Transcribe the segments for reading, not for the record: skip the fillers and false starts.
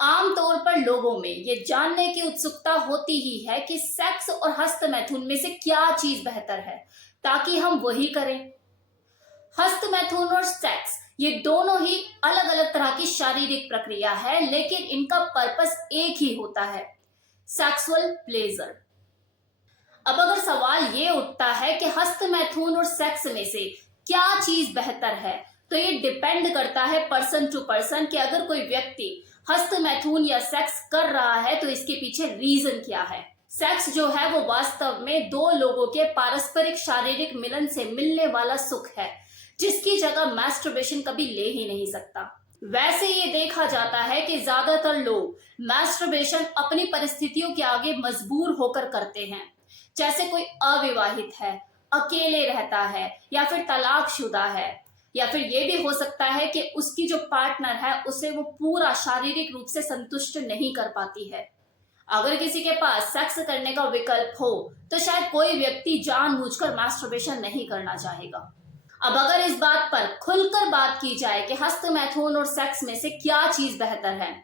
आमतौर पर लोगों में ये जानने की उत्सुकता होती ही है कि सेक्स और हस्त मैथुन में से क्या चीज बेहतर है, ताकि हम वही करें। हस्त मैथुन और सेक्स ये दोनों ही अलग अलग तरह की शारीरिक प्रक्रिया है, लेकिन इनका पर्पस एक ही होता है, सेक्सुअल प्लेजर। अब अगर सवाल ये उठता है कि हस्त मैथुन और सेक्स में से क्या चीज बेहतर है, तो ये डिपेंड करता है पर्सन टू पर्सन कि अगर कोई व्यक्ति हस्त मैथुन या सेक्स कर रहा है तो इसके पीछे रीजन क्या है। सेक्स जो है वो वास्तव में दो लोगों के पारस्परिक शारीरिक मिलन से मिलने वाला सुख है, जिसकी जगह मैस्टरबेशन कभी ले ही नहीं सकता। वैसे ये देखा जाता है कि ज्यादातर लोग मैस्टरबेशन अपनी परिस्थितियों के आगे मजबूर होकर करते हैं, जैसे कोई अविवाहित है, अकेले रहता है, या फिर तलाकशुदा है, या फिर ये भी हो सकता है कि उसकी जो पार्टनर है उसे वो पूरा शारीरिक रूप से संतुष्ट नहीं कर पाती है। अगर किसी के पास सेक्स करने का विकल्प हो तो शायद कोई व्यक्ति जानबूझकर मैस्टरबेशन नहीं करना चाहेगा। अब अगर इस बात पर खुलकर बात की जाए कि हस्त मैथुन और सेक्स में से क्या चीज बेहतर है,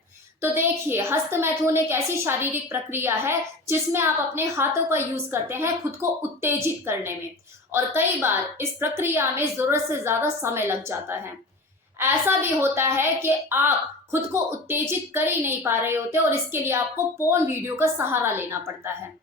तो देखिए, हस्त मैथुन एक ऐसी शारीरिक प्रक्रिया है जिसमें आप अपने हाथों का यूज करते हैं खुद को उत्तेजित करने में, और कई बार इस प्रक्रिया में जरूरत से ज्यादा समय लग जाता है। ऐसा भी होता है कि आप खुद को उत्तेजित कर ही नहीं पा रहे होते और इसके लिए आपको पोर्न वीडियो का सहारा लेना पड़ता है,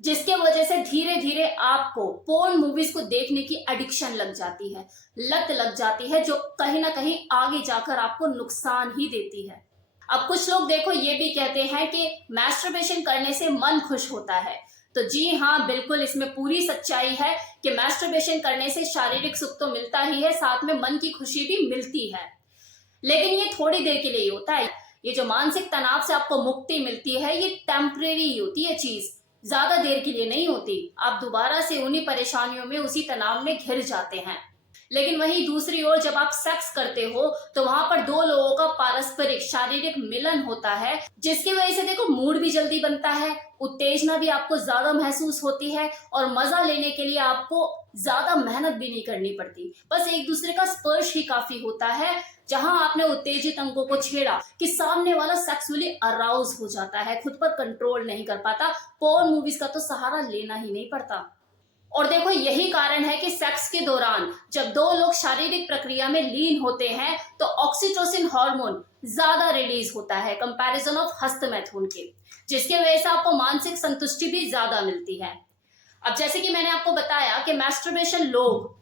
जिसके वजह से धीरे धीरे आपको पोर्न मूवीज को देखने की एडिक्शन लग जाती है, लत लग जाती है, जो कहीं ना कहीं आगे जाकर आपको नुकसान ही देती है। अब कुछ लोग देखो ये भी कहते हैं कि मैस्टरबेशन करने से मन खुश होता है, तो जी हाँ, बिल्कुल इसमें पूरी सच्चाई है कि मैस्टरबेशन करने से शारीरिक सुख तो मिलता ही है, साथ में मन की खुशी भी मिलती है, लेकिन ये थोड़ी देर के लिए ही होता है। ये जो मानसिक तनाव से आपको मुक्ति मिलती है ये टेम्परेरी होती है चीज, ज्यादा देर के लिए नहीं होती। आप दोबारा से उन्हीं परेशानियों में, उसी तनाव में घिर जाते हैं। लेकिन वहीं दूसरी ओर जब आप सेक्स करते हो तो वहां पर दो लोगों का पारस्परिक शारीरिक मिलन होता है, जिसकी वजह से देखो मूड भी जल्दी बनता है, उत्तेजना भी आपको ज्यादा महसूस होती है, और मजा लेने के लिए आपको ज्यादा मेहनत भी नहीं करनी पड़ती। बस एक दूसरे का स्पर्श ही काफी होता है, जहां आपने उत्तेजित अंगों को छेड़ा कि सामने वाला सेक्सुअली अराउज हो जाता है, खुद पर कंट्रोल नहीं कर पाता। पोर्न मूवीज का तो सहारा लेना ही नहीं पड़ता। और देखो, यही कारण है कि सेक्स के दौरान जब दो लोग शारीरिक प्रक्रिया में लीन होते हैं तो ऑक्सीटोसिन हार्मोन ज्यादा रिलीज होता है कंपैरिजन ऑफ हस्त मैथुन के, जिसकी वजह से आपको मानसिक संतुष्टि भी ज्यादा मिलती है। अब जैसे कि मैंने आपको बताया कि मैस्टरबेशन लोग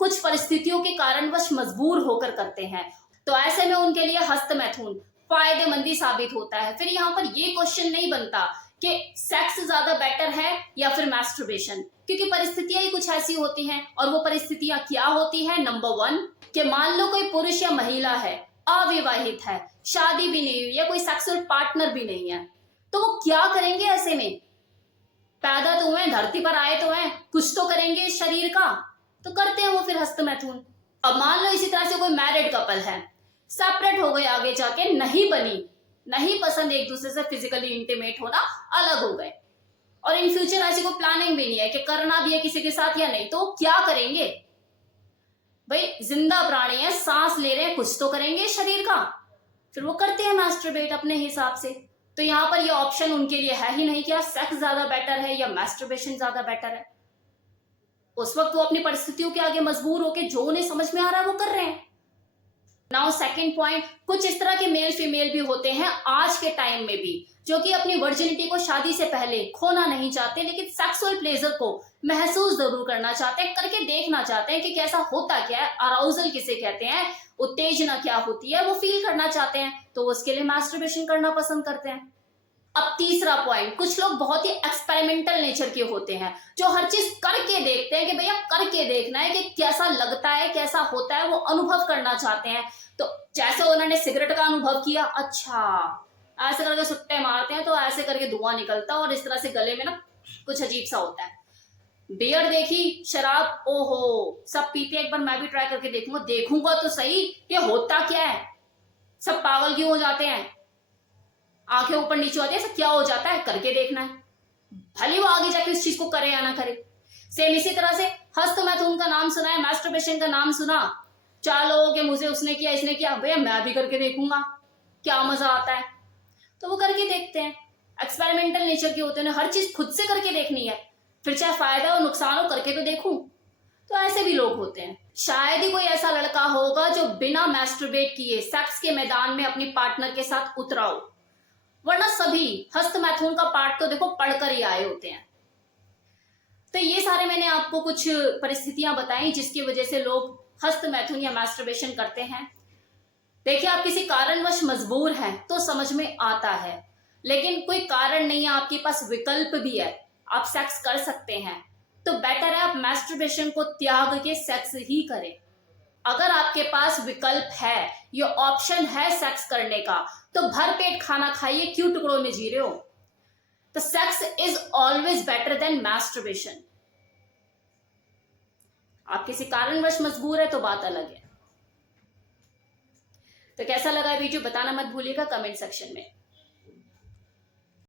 कुछ परिस्थितियों के कारणवश मजबूर होकर करते हैं, तो ऐसे में उनके लिए हस्त मैथुन फायदेमंदी साबित होता है। फिर यहाँ पर ये क्वेश्चन नहीं बनता कि सेक्स ज्यादा बेटर है या फिर मैस्टरबेशन, क्योंकि परिस्थितियां ही कुछ ऐसी होती हैं। और वो परिस्थितियां क्या होती हैं? नंबर 1 कि मान लो कोई पुरुष या महिला है, अविवाहित है, शादी भी नहीं हुई है, कोई सेक्सुअल पार्टनर भी नहीं है, तो वो क्या करेंगे ऐसे में? पैदा तो हुए, धरती पर आए तो हैं, कुछ तो करेंगे इस शरीर का, तो करते हैं वो फिर हस्त मैथुन। अब मान लो इसी तरह से कोई मैरिड कपल है, सेपरेट हो गए, आगे जाके नहीं बनी, नहीं पसंद एक दूसरे से फिजिकली इंटीमेट होना, अलग हो गए, और इन फ्यूचर ऐसी कोई प्लानिंग भी नहीं है कि करना भी है किसी के साथ या नहीं, तो क्या करेंगे? भाई जिंदा प्राणी है, सांस ले रहे हैं, कुछ तो करेंगे शरीर का, फिर वो करते हैं मैस्टरबेट अपने हिसाब से। तो यहाँ पर ये ऑप्शन उनके लिए है ही नहीं कि सेक्स ज्यादा बेटर है या मैस्टरबेशन ज्यादा बेटर है। उस वक्त वो अपनी परिस्थितियों के आगे मजबूर होकर जो उन्हें समझ में आ रहा है वो कर रहे हैं। नाउ सेकंड पॉइंट, कुछ इस तरह के मेल फीमेल भी होते हैं आज के टाइम में भी, जो कि अपनी वर्जिनिटी को शादी से पहले खोना नहीं चाहते, लेकिन सेक्सुअल प्लेजर को महसूस जरूर करना चाहते हैं, करके देखना चाहते हैं कि कैसा होता क्या है, अराउजल किसे कहते हैं, उत्तेजना क्या होती है, वो फील करना चाहते हैं, तो उसके लिए मैस्टरबेशन करना पसंद करते हैं। अब तीसरा पॉइंट, कुछ लोग बहुत ही एक्सपेरिमेंटल नेचर के होते हैं, जो हर चीज करके देखते हैं कि भैया करके देखना है कि कैसा लगता है, कैसा होता है, वो अनुभव करना चाहते हैं। तो जैसे उन्होंने सिगरेट का अनुभव किया, अच्छा ऐसे करके सुट्टे मारते हैं तो ऐसे करके धुआं निकलता है और इस तरह से गले में ना कुछ अजीब सा होता है। बियर देखी, शराब, ओहो सब पीते हैं, एक बार मैं भी ट्राई करके देखूंगा तो सही ये होता क्या है, सब पागल क्यों हो जाते हैं, आंखें ऊपर नीचे होती है, सब क्या हो जाता है, करके देखना है, भले वो आगे जाके उस चीज को करे या ना करे। सेम इसी तरह से हस्त मैथुन का नाम सुना है, मैस्टरबेशन का नाम सुना, 4 लोगों के मुझे उसने किया, इसने किया, भैया मैं भी करके देखूंगा क्या मजा आता है। तो वो करके देखते हैं। एक्सपेरिमेंटल नेचर के होते हैं, हर चीज खुद से करके देखनी है, फिर चाहे फायदा और नुकसान हो करके तो देखूं। तो ऐसे भी लोग होते हैं। शायद ही कोई ऐसा लड़का होगा जो बिना मैस्टरबेट किए सेक्स के मैदान में अपनी पार्टनर के साथ उतरा हो, वरना सभी हस्तमैथुन का पार्ट तो देखो पढ़कर ही आए होते हैं। तो ये सारे मैंने आपको कुछ परिस्थितियां बताई जिसकी वजह से लोग हस्तमैथुन या मैस्टरबेशन करते हैं। देखिए, आप किसी कारणवश मजबूर हैं तो समझ में आता है, लेकिन कोई कारण नहीं है, आपके पास विकल्प भी है, आप सेक्स कर सकते हैं, तो बेटर है आप मैस्टरबेशन को त्याग के सेक्स ही करें। अगर आपके पास विकल्प है, ये ऑप्शन है सेक्स करने का, तो भर पेट खाना खाइए, क्यों टुकड़ों में जी रहे हो। तो sex is always better than masturbation. आप किसी कारणवश मजबूर है तो बात अलग है। तो कैसा लगा वीडियो बताना मत भूलिएगा कमेंट सेक्शन में।